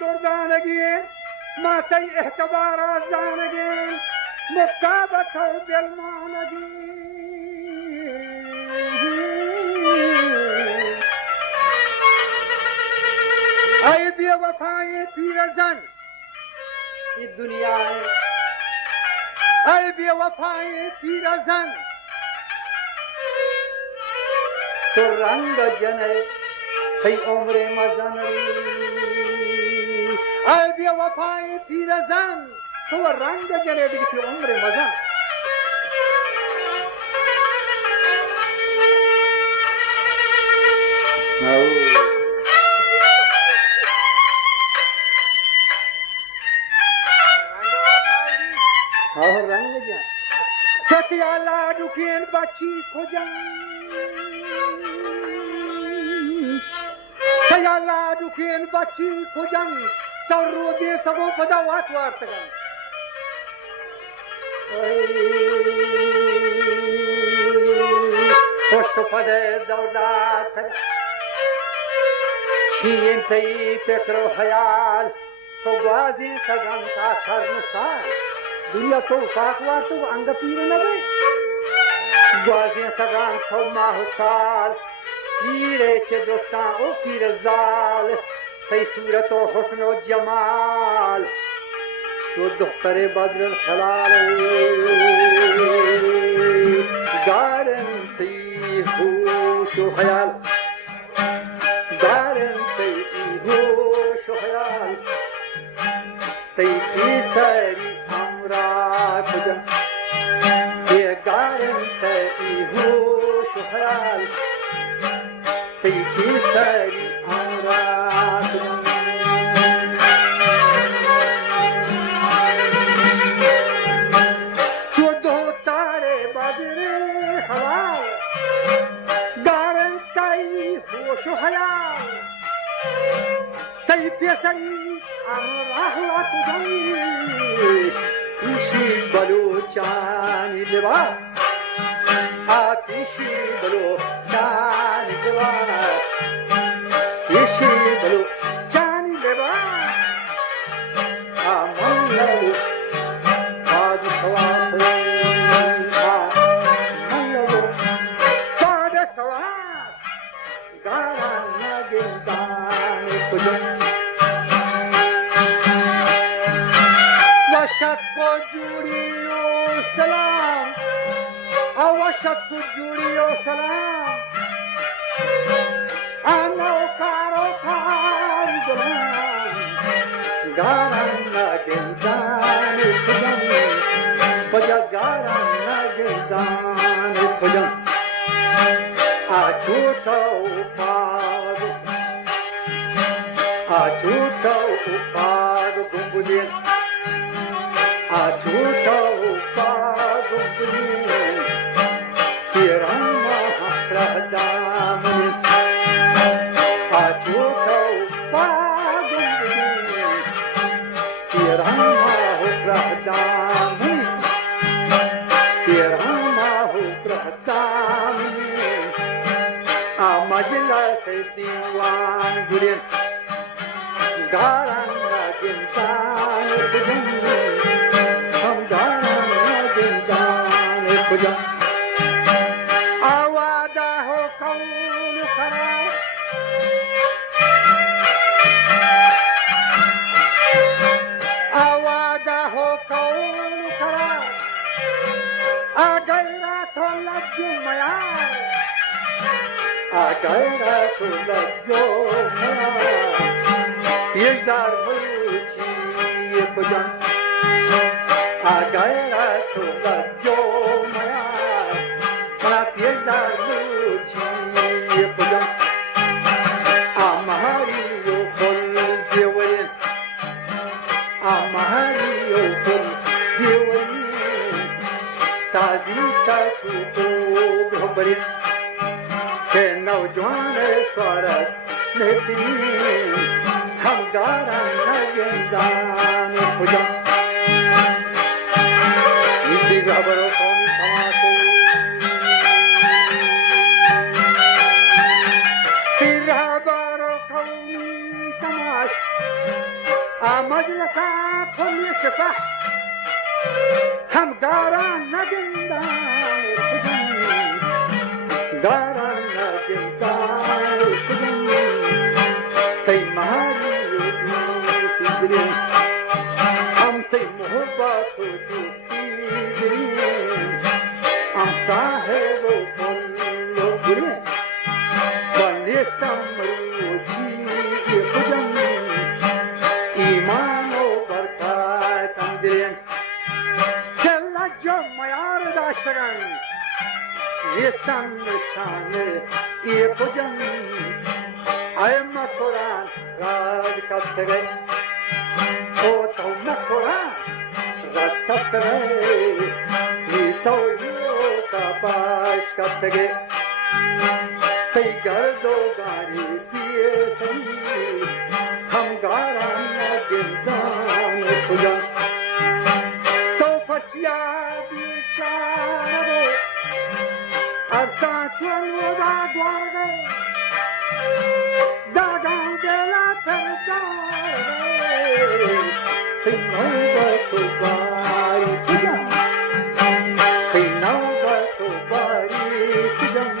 دردانگین ماسی اعتبارات زانگین مطابق دلمانگین ای بی وفای پیرزن ای دنیا ای بی وفای پیرزن تو رنگ جنه ای عمر مزنی ای بی وفای پیرزن تو رنگ جنه دیگه تی عمر مزن رنگ جن ستیا لاڈو کین بچی کجا ستیا لاڈو کین بچی کجا سر رو دے سبو پدا وات وارتگان پشت پده دولت چین تی فکر و خیال تو بازی سگان تا سر نسال دنیا تو فاقوار تو انگ پیر نبی بازی سگان تو ماه سال پیره چه دوستان او پیر زال تی صورت و حسن و جمال تو دختر بدر الخلال دارن تی هوش و خیال دارن تی هوش و خیال تی سری امرا کجا تی دارن تی هوش و خیال تی سری امرا کجا سری امراه لا کجایی پیشی بلوچانی لباس پیشی بلوچانی لباس پیشی بلوچانی لباس من لالو آدی سوار من لالو آدی سوار گاران نگندان کجایی وشت کو جوڑی و سلام وشت کو جوڑی و سلام انو کارو کار دلان گاران نگندان کجم بجا گاران نگندان کجم آچوتا اپاد آچوتا اپاد گنبدین آچوتا اپاد گنبدین تیران ماہ دامن آچوتا اپاد گنبدین تیران ماہ دامن تیران ماہ دامن مجلس دیوان گرین گاران نگندان کجم ہم گاران نگندان کجم آوادہ ہو کون خراب آوادہ ہو کون خراب آگئرا تو لجو میار آگئرا تو لجو میار یزدار بلوچی کجم آگئرا تو لجو میار منات یزدار بلوچی کجم آمہاری و کل دیورین آمہاری و کل دیورین تازی تا تو گھبرین کہ نوجوان سوارت نہترین ہم گاران نگندان کجم نیتی گھبرو قومی سماتے گھبرو قومی سماتے مجلسا کلی سپه همگاران نگندان گاران نگندان تی مهاری دوستی گرین هم تی محبت و دوستی گرین هم صاحب و کل و گرین بانیستم روچی خودم ایمان و برکاتم گرین چلا جمعیار داشتگان نیستم نشانه ای خودم ایم قرآن راد کفتگه او تو مقرآن راد کفتگه نی تو یو کپاش کفتگه تی گرد و گاری پیه تی همگاران نگندان خودم تو فشیا بیچاره ارسان چون و داغاره داغان دلا پرداره تی نوبت و باری خودم تی نوبت و باری خودم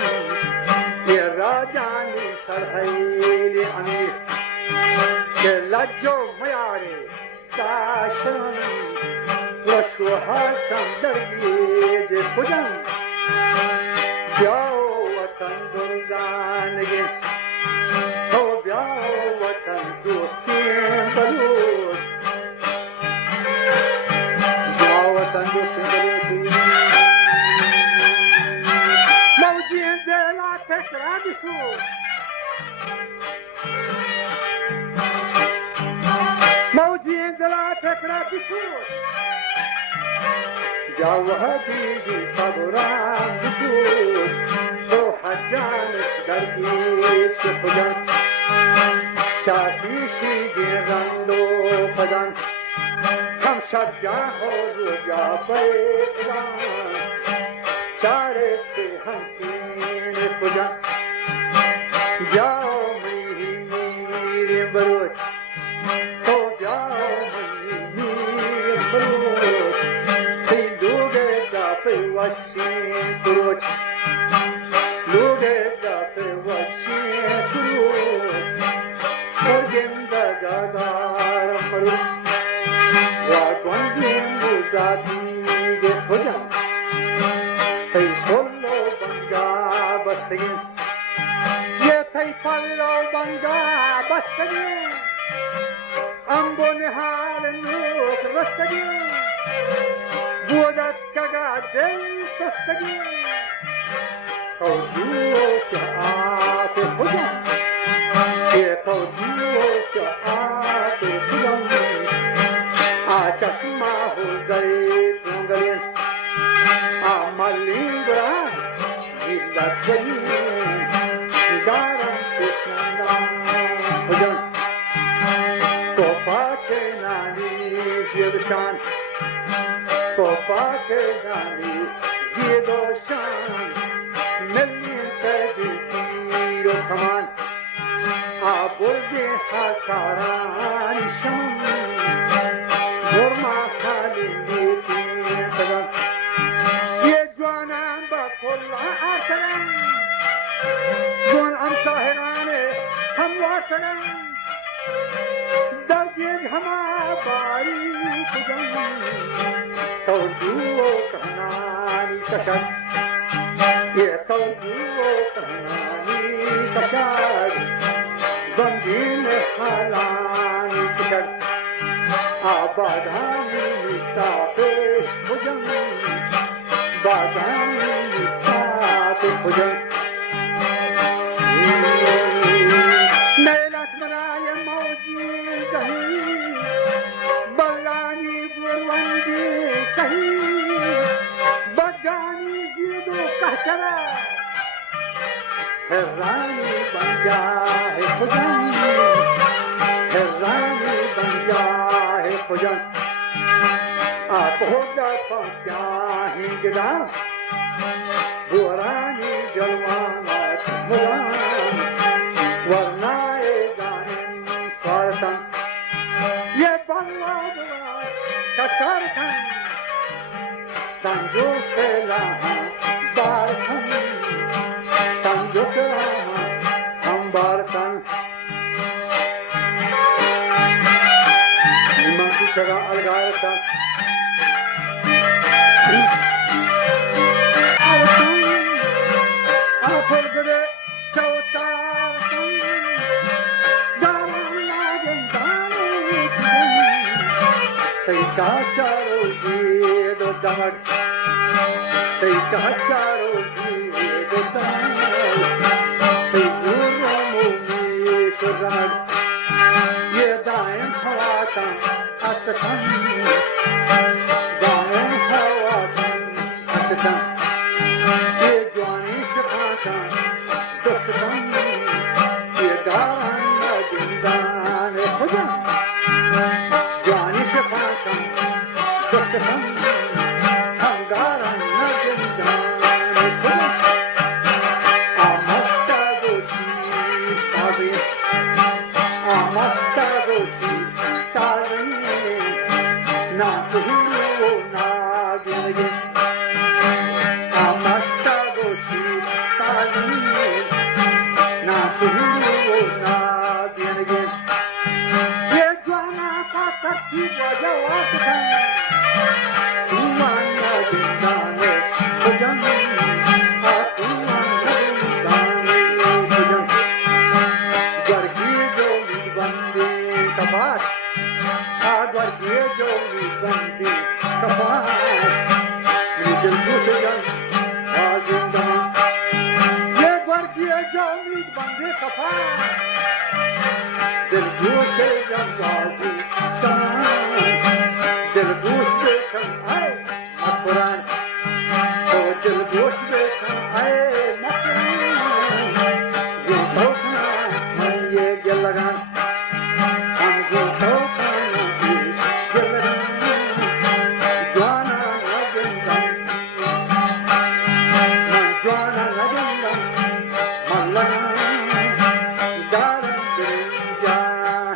یه راجانی سرحیلی امیر که لجو میاره داشتم رشوهاتم درگید خودم بیا وطن دردانگی تو بیا وطن دوستیم بلود بیا وطن دوستیم بلود موجین دلا تکراری شد موجین دلا تکراری شد جاو حبیبی صبران بشود تو حجانش درگیش خودم شاکیشی گیرند و پدن هم شجاع و رجا بیدان شارف همچین خودم جاو میریم بروش تو جاو میریم بروش وشین کروچ لوگه دافه وشین کروچ سرگم دگادارم مروچ و گوندیم بوزادی ده خودم تی پلو بنگا بستگین یه تی پلو بنگا بستگین امبو نهال نوک رستگین بودت کگا دل سستگی کودی و شعات خودم یه کودی و شعات خودم آچشما حوزه تونگلین آمالین برای جیلت بگین دارم کشندان خودم توفاک نانی زیدشان توفاک نانی زیدشان ملین تجیل و کمان آبرد حساران شان برما خالی نیتین تدن یه جوانان با پل آسرن جوان امساهرانه همواسرن درگیر همه باری کجان توجو و کهنانی کشد یه توجو و کهنانی کشد زنجین حالانی کشد آبادانی ساپش کجان بادانی ساپش کجان نیلت منای موجی کهی بلانی بروندی کهی بدانی زیدو کهچرا هرانی بنجاه خودم هرانی بنجاه خودم آپودا پانچاهی گدام بورانی جلوانات مدام ورنای جانم سارتم یه Kaçarken Sanjo selaha barkan Sanjo selaha ambarkan İman uçağa algarkan Alkan Apolgade çavtarkan Daranla gentane Sei cacciaro do damar Sei cacciaro do damar Sei gurro mumi şurramar Ye daim havatan atatan Daim havatan atatan Ye jwani şıkatan dostatan Ye daranla gindane hocam Jwani şıkatan dostatan Hangaran nagindane hocam Amasta gochi sabi Amasta gochi sabi Na tuhuru na ginage Amasta gochi sabi Na tuhuru na ginage Ye jwana pataki wajawatan Tuman nagindane hocam Tuman nagindane hocam Gargi jo bandi kapat Gargi jo bandi kapat Nidil kusayan azindan Ye gargi jo bandi kapat Dil kusayan azindan Dil kusayan ay makuran O dil kusayan ay makuran Ye tawkana ye gelagan Am ye tawkana ye gelagan Jwana nagindan Jwana nagindan Mallagan Daran dirinja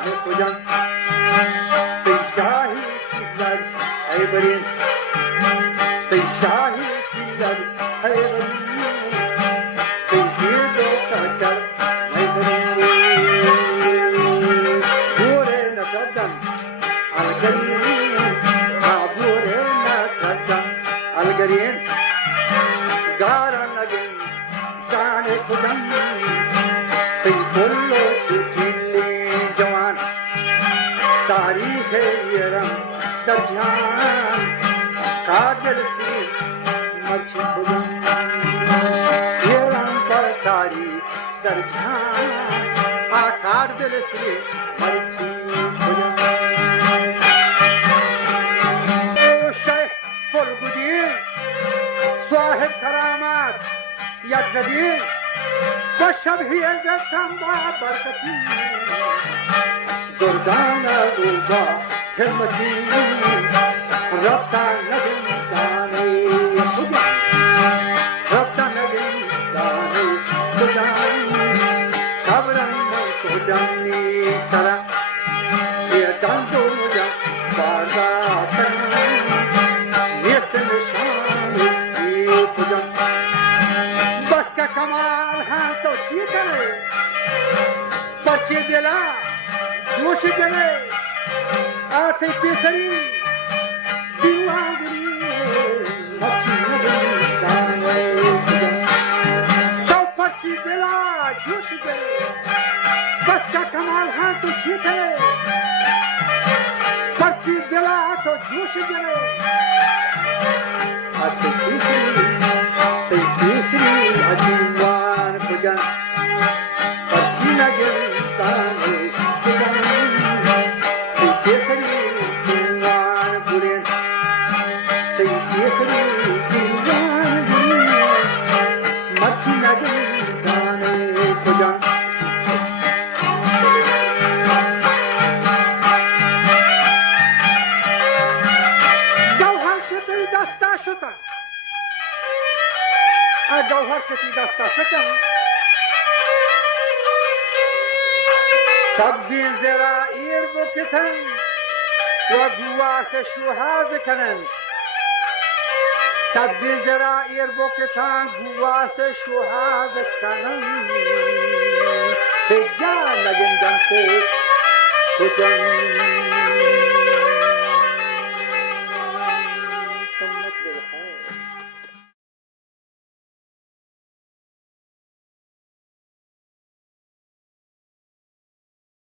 hai pujan Sei shahi kizar hai barin Sei shahi kizar hai barin Sei girdo kachar hai barin Bure na kadan algarin Bure na kadan algarin Gara nagin Dane pujan Sei bollo chutille jawan तारीख ये रंग दर्जान काजल सी मर्ची खुजन ये रंग पर तारीख दर्जान आकार दिल सी मर्ची खुजन शेख फुलगुदीर साहिब करामत यज्ञदीर बशबही जखंबा Barkati Durdana Durga Himmati Rabta Nagindane Pujan Rabta Nagindane Pujan Sabran Pujani Sara Ye Danto Mujan Bada Tan Nirtan Shani Pujan Baska Kamal Han to Chitare Bache Dila जोश जले आते केसरी दीवागरी मच्छी नगरी सब पक्षी दिला जोश जले बच्चा कमाल हाँ तो छीटे पक्षी दिला तो जोश जले आते केसरी अजीवान पुजन पक्षी नगरी ताने Gauhar Shati Dasta Shatan Sabzi Zera Ir Bukithan و گواس شوها بکنند تبدیل جرائر بکتان گواس شوها بکنند به جان نگندم که کجان